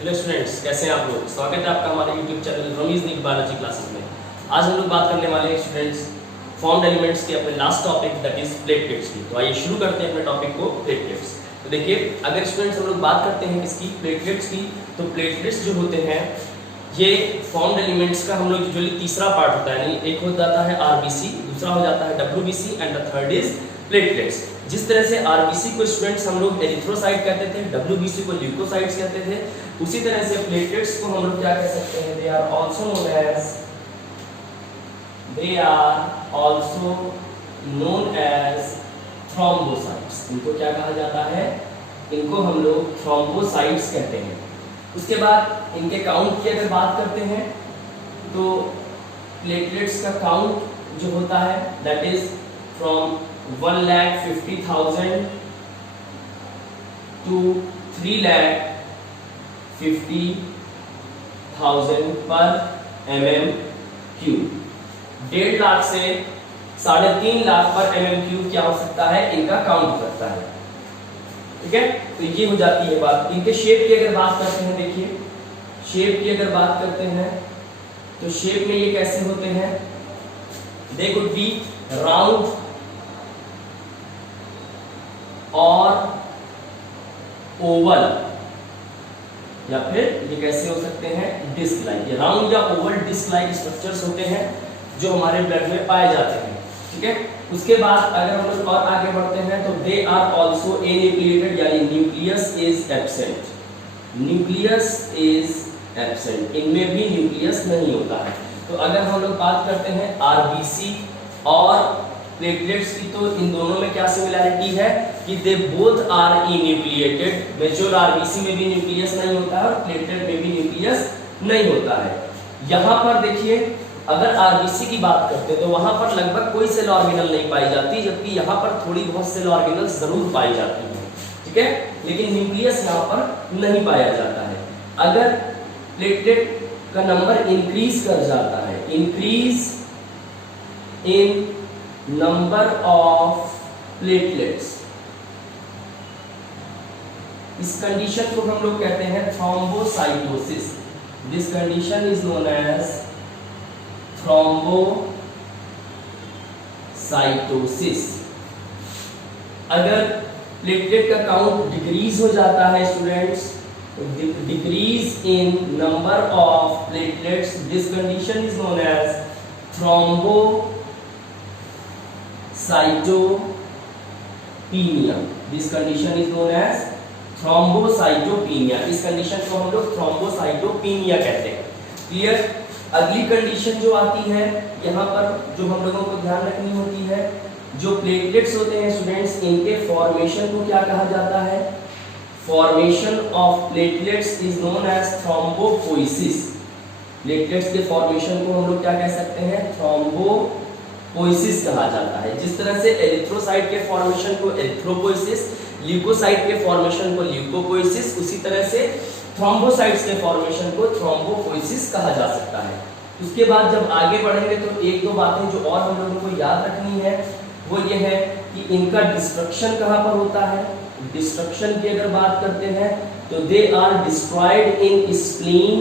Hello students, कैसे हैं आप लोग। स्वागत है आपका हमारे YouTube channel Ramiz NEET biology classes में। आज हम लोग बात करने वाले हैं स्टूडेंट्स फॉर्म्ड एलिमेंट्स के अपने last topic that is platelets की। तो आइए शुरू करते हैं अपने टॉपिक को, प्लेटलेट्स। तो देखिए, अगर स्टूडेंट्स हम लोग बात करते हैं किसकी, प्लेटलेट्स की, तो प्लेटलेट्स जो होते हैं ये फॉर्म्ड एलिमेंट्स का हम लोग यूजुअली तीसरा पार्ट होता है। यानी एक हो जाता है आरबीसी, दूसरा हो जाता है WBC and the third is platelets. जिस तरह से आरबीसी को स्टूडेंट्स हम लोग एरिथ्रोसाइट कहते थे, डब्ल्यूबीसी को ल्यूकोसाइट्स कहते थे, उसी तरह से प्लेटलेट्स को हम लोग क्या कह सकते हैं, they are also known as thrombocytes. इनको क्या कहा जाता है, इनको हम लोग थ्रोम्बोसाइट्स कहते हैं। उसके बाद इनके काउंट की अगर बात करते हैं तो प्लेटलेट्स का काउंट जो होता है दैट इज फ्रॉम 1,50,000 to 3,50,000 पर mm³। 1.5 लाख से 3.5 लाख पर mm³ क्या हो सकता है, इनका काउंट हो सकता है। ठीक है, तो ये हो जाती है बात। इनके शेप की अगर बात करते हैं, देखिए शेप की अगर बात करते हैं तो शेप में ये कैसे होते हैं, दे कुड बी राउंड और ओवल, या फिर ये कैसे हो सकते हैं, डिस्क लाइक। ये राउंड या ओवल डिस्क लाइक स्ट्रक्चर्स होते हैं जो हमारे ब्लड में पाए जाते हैं। ठीक है, उसके बाद अगर हम लोग और आगे बढ़ते हैं तो दे आर ऑल्सो एन्यूक्लिएटेड, यानी nucleus is absent. Nucleus is absent, इनमें भी न्यूक्लियस नहीं होता है। तो अगर हम लोग बात करते हैं आरबीसी और प्लेटलेट्स की, तो इन दोनों में क्या सिमिलैरिटी है कि they both are enucleated. Mature RBC में भी न्यूक्लियस नहीं होता है और प्लेटलेट में भी न्यूक्लियस नहीं होता है। यहाँ पर देखिए, अगर आरबीसी की बात करते हैं तो वहां पर लगभग कोई सेल ऑर्गेनल नहीं पाई जाती, जबकि यहाँ पर थोड़ी बहुत सेल ऑर्गेनल जरूर पाई जाती है। ठीक है, लेकिन न्यूक्लियस यहाँ पर नहीं पाया जाता है। अगर प्लेटलेट का नंबर इंक्रीज कर जाता है, increase in number of platelets, इस कंडीशन को हम लोग कहते हैं thrombocytosis. This condition is known as thrombocytosis. अगर प्लेटलेट का काउंट डिक्रीज हो जाता है students, decrease in number of platelets, this condition is known as thrombocytopenia. This condition is known as thrombocytopenia. इस कंडीशन को हम लोग थ्रोम्बोसाइटोपेनिया कहते हैं। क्लियर। अगली कंडीशन जो आती है यहाँ पर, जो हम लोगों को ध्यान रखनी होती है, जो प्लेटलेट्स होते हैं स्टूडेंट्स, इनके फॉर्मेशन को क्या कहा जाता है, formation of platelets is known as thrombopoiesis. Platelets के फॉर्मेशन को हम लोग क्या कह सकते हैं, थ्रोम्बोपोइसिस कहा जाता है। जिस तरह से एरिथ्रोसाइट के फॉर्मेशन को एरिथ्रोपोइसिस, ल्यूकोसाइट के फॉर्मेशन को ल्यूकोपोइसिस, उसी तरह से थ्रोम्बोसाइट्स के फॉर्मेशन को थ्रोम्बोपोइसिस कहा जा सकता है। उसके बाद जब आगे बढ़ेंगे तो एक दो बातें जो और हम लोगों को याद रखनी है वो ये है कि इनका डिस्ट्रक्शन कहाँ पर होता है। डिस्ट्रक्शन की अगर बात करते हैं तो they are destroyed in spleen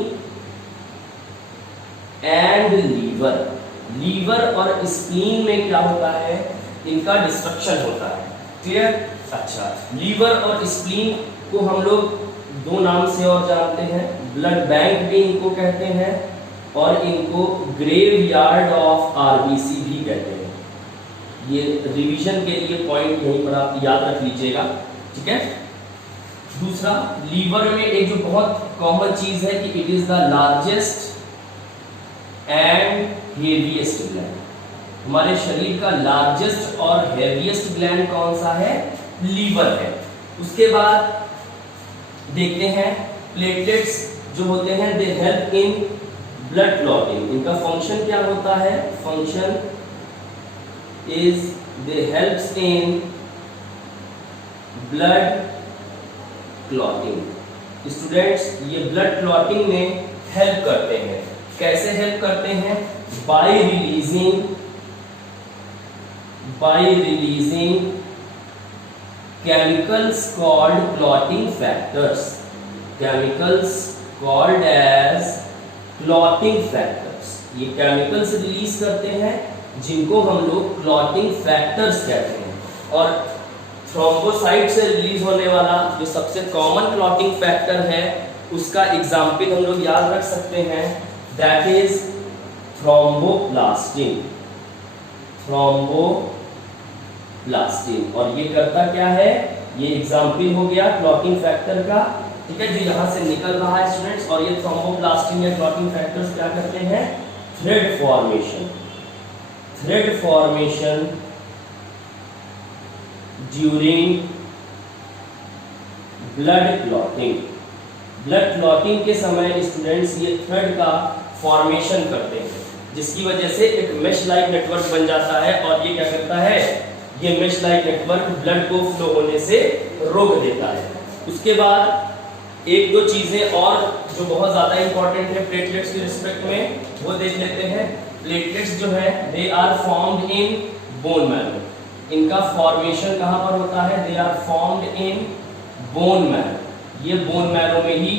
and liver. Liver और स्प्लीन में क्या होता है, इनका डिस्ट्रक्शन होता है। क्लियर। अच्छा, लीवर और स्प्लीन को हम लोग दो नाम से और जानते हैं, ब्लड बैंक भी इनको कहते हैं और इनको ग्रेवयार्ड ऑफ आरबीसी भी कहते हैं। ये रिवीजन के लिए पॉइंट यहीं पर आप याद रख लीजिएगा। ठीक है। दूसरा, लीवर में एक जो बहुत कॉमन चीज है कि it is the largest and heaviest gland. हमारे शरीर का लार्जेस्ट और हेवीएस्ट ग्लैंड कौन सा है, लीवर है। उसके बाद देखते हैं प्लेटलेट्स जो होते हैं they help in blood clotting. इनका फंक्शन क्या होता है, function is they helps in blood clotting. Students, ये ब्लड क्लॉटिंग में हेल्प करते हैं। कैसे हेल्प करते हैं, by releasing chemicals called clotting factors, chemicals called as clotting factors. ये केमिकल्स रिलीज करते हैं जिनको हम लोग क्लॉटिंग फैक्टर्स कहते हैं। और थ्रोम्बोसाइट से रिलीज होने वाला जो सबसे कॉमन क्लॉटिंग फैक्टर है उसका एग्जाम्पल हम लोग याद रख सकते हैं, दैट इज थ्रोम्बोप्लास्टिन। थ्रोम्बोप्लास्टिन, और ये करता क्या है, ये एग्जाम्पल हो गया क्लॉटिंग फैक्टर का, ठीक है, जो यहां से निकल रहा है स्टूडेंट्स। और ये थ्रोम्बोप्लास्टिन या क्लॉटिंग फैक्टर्स क्या करते हैं, thread formation during blood clotting के समय स्टूडेंट्स ये थ्रेड का फॉर्मेशन करते हैं, जिसकी वजह से एक मेश लाइक नेटवर्क बन जाता है। और ये क्या करता है, ये मेश लाइक नेटवर्क ब्लड को फ्लो होने से रोक देता है। उसके बाद एक दो चीजें और जो बहुत ज्यादा इंपॉर्टेंट है प्लेटलेट्स के रिस्पेक्ट में, वो देख लेते हैं। प्लेटलेट्स जो है they are formed in bone marrow. इनका फॉर्मेशन कहां पर होता है, they are formed in bone marrow. ये बोन मैरो में ही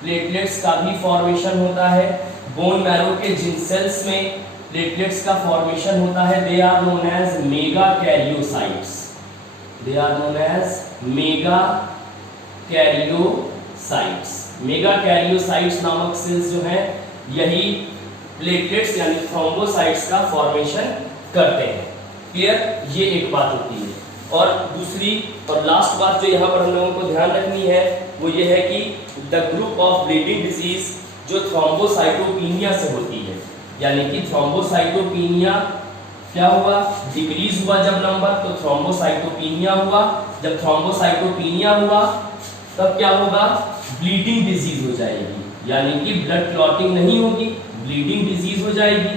प्लेटलेट्स का भी फॉर्मेशन होता है। बोन मैरो के जिन सेल्स में प्लेटलेट्स का फॉर्मेशन होता है, they are known as megakaryocytes. They are known as megakaryocytes. Megakaryocytes नामक सेल्स जो हैं यही प्लेटलेट्स यानी थ्रोम्बोसाइट्स का फॉर्मेशन करते हैं। क्लियर, ये एक बात होती है। और दूसरी और लास्ट बात जो यहाँ पर हम लोगों को ध्यान रखनी है वो ये है कि the group of bleeding disease जो थ्रोम्बोसाइटोपिनिया से होती है, यानी कि थ्रोम्बोसाइटोपिनिया क्या हुआ, डिक्रीज हुआ जब नंबर, तो थ्रोम्बोसाइटोपिनिया हुआ। जब थ्रोम्बोसाइटोपिनिया हुआ तब क्या होगा, ब्लीडिंग डिजीज हो जाएगी, यानी कि ब्लड क्लॉटिंग नहीं होगी, ब्लीडिंग डिजीज हो जाएगी।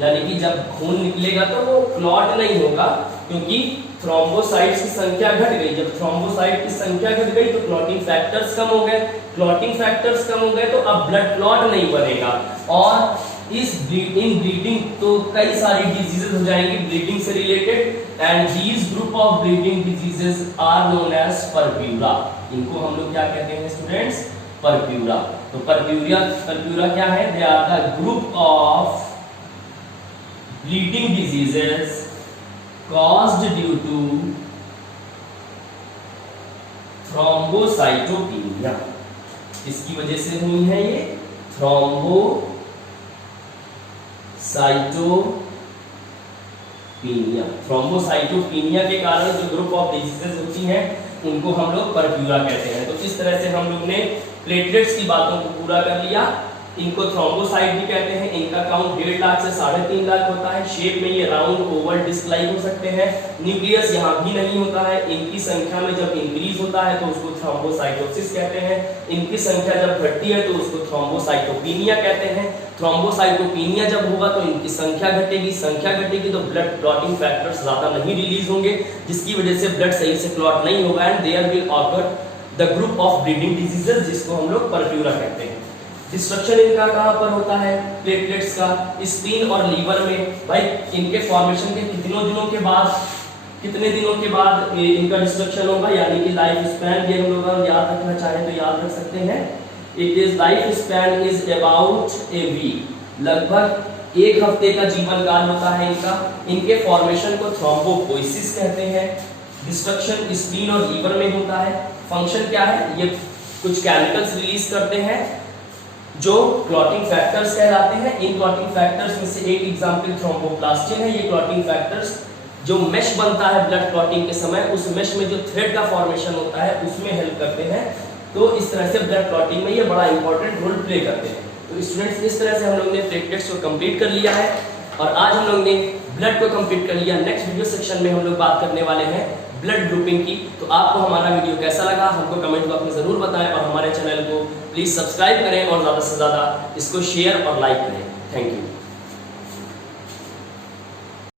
यानी कि जब खून निकलेगा तो वो क्लॉट नहीं होगा, क्योंकि थ्रोम्बोसाइट्स की संख्या घट गई। जब थ्रोम्बोसाइट की संख्या घट गई तो क्लॉटिंग फैक्टर्स कम हो गए, क्लॉटिंग फैक्टर्स कम हो गए तो अब ब्लड क्लॉट नहीं बनेगा। और इन ब्लीडिंग तो कई सारी डिजीजेस हो जाएंगी ब्लीडिंग से related, and these group of bleeding diseases are known as purpura. इनको हम लोग क्या कहते हैं स्टूडेंट्स, परप्यूरा। तो परप्यूरा क्या है, they are the group of bleeding diseases caused due to thrombocytopenia। इसकी वजह से हुई है ये थ्रोम्बोसाइटोपिनिया के कारण जो ग्रुप ऑफ डिजीजेस होती हैं उनको हम लोग परप्यूरा कहते हैं। तो इस तरह से हम लोग ने प्लेटलेट्स की बातों को पूरा कर लिया। इनको थ्रोम्बोसाइट भी कहते हैं। इनका काउंट 1.5 लाख से 3.5 लाख होता है। शेप में ये राउंड ओवल डिस्क लाइक हो सकते हैं। न्यूक्लियस यहाँ भी नहीं होता है। इनकी संख्या में जब इंक्रीज होता है तो उसको थ्रोम्बोसाइटोसिस कहते हैं। इनकी संख्या जब घटती है तो उसको थ्रोम्बोसाइटोपिनिया कहते हैं। थ्रोम्बोसाइटोपिनिया जब होगा तो इनकी संख्या घटेगी, संख्या घटेगी तो ब्लड क्लॉटिंग फैक्टर्स ज्यादा नहीं रिलीज होंगे, जिसकी वजह से ब्लड सही से क्लॉट नहीं होगा and there will occur the group of bleeding diseases, जिसको हम लोग परप्यूरा कहते हैं। डिस्ट्रक्शन इनका कहां पर होता है, प्लेटलेट्स का स्प्लीन और लीवर में। भाई इनके फॉर्मेशन के कितने दिनों के बाद इनका डिस्ट्रक्शन होगा, यानी कि लाइफ स्पैन ये हम लोग याद रखना चाहें तो याद रख सकते हैं। It is life span is about a week, लगभग 1 हफ्ते का जीवन काल होता है इनका। इनके फॉर्मेशन को थ्रोम्बोपोइसिस कहते हैं। डिस्ट्रक्शन स्प्लीन और लीवर में होता है। फंक्शन क्या है, ये कुछ केमिकल्स रिलीज करते हैं जो क्लॉटिंग फैक्टर्स कहलाते हैं। इन क्लॉटिंग फैक्टर्स में से एक एग्जांपल थ्रोम्बोप्लास्टिन है। ये क्लॉटिंग फैक्टर्स जो मेश बनता है ब्लड क्लॉटिंग के समय, उस मेश में जो थ्रेड का फॉर्मेशन होता है उसमें हेल्प करते हैं। तो इस तरह से ब्लड क्लॉटिंग में ये बड़ा इंपॉर्टेंट रोल प्ले करते हैं। तो स्टूडेंट्स इस तरह से हम लोग ने प्लेटलेट्स को कंप्लीट कर लिया है और आज हम लोग ने ब्लड को कंप्लीट कर लिया। नेक्स्ट वीडियो सेक्शन में हम लोग बात करने वाले हैं ब्लड ग्रुपिंग की। तो आपको हमारा वीडियो कैसा लगा हमको कमेंट बॉक्स में जरूर बताएं और हमारे चैनल को प्लीज सब्सक्राइब करें और ज़्यादा से ज़्यादा इसको शेयर और लाइक करें। Thank you.